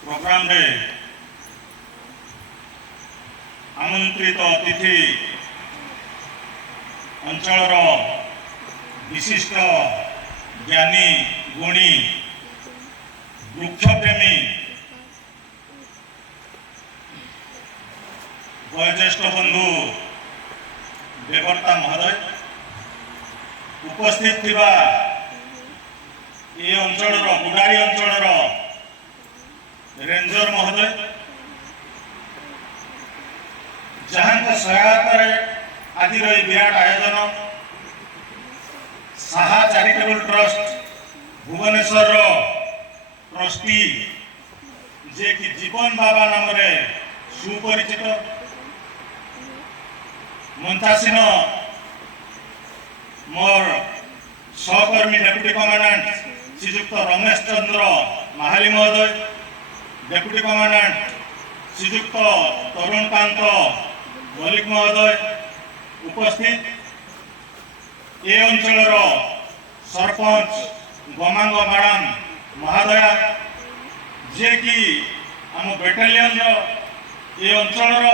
programme रे आमंत्रित अतिथि अंचल विशिष्ट ज्ञानी गुणी वृक्षप्रेमी वयोज्येष्ठ बंधु बेगर्ता महोदय उपस्थित थिबा ये अंचल गुडारी अंचल रेंजर महोदय जहां सहायता आज विराट आयोजन Saha charitable trust Bhubaneswar trustee जे कि जीवन बाबा नाम रे सुपरिचित मंचासीन मोर सहकर्मी डेप्यूटी कमांडेंट श्रीजुक्त रमेश चंद्र महाली महोदय डेप्यूटी कमांडेंट श्रीजुक्त तरुणकांत मल्लिक महोदय उपस्थित ए अंचल सरपंच गमांग मैडम महोदया जे कि आम बेटालियन ए अंचल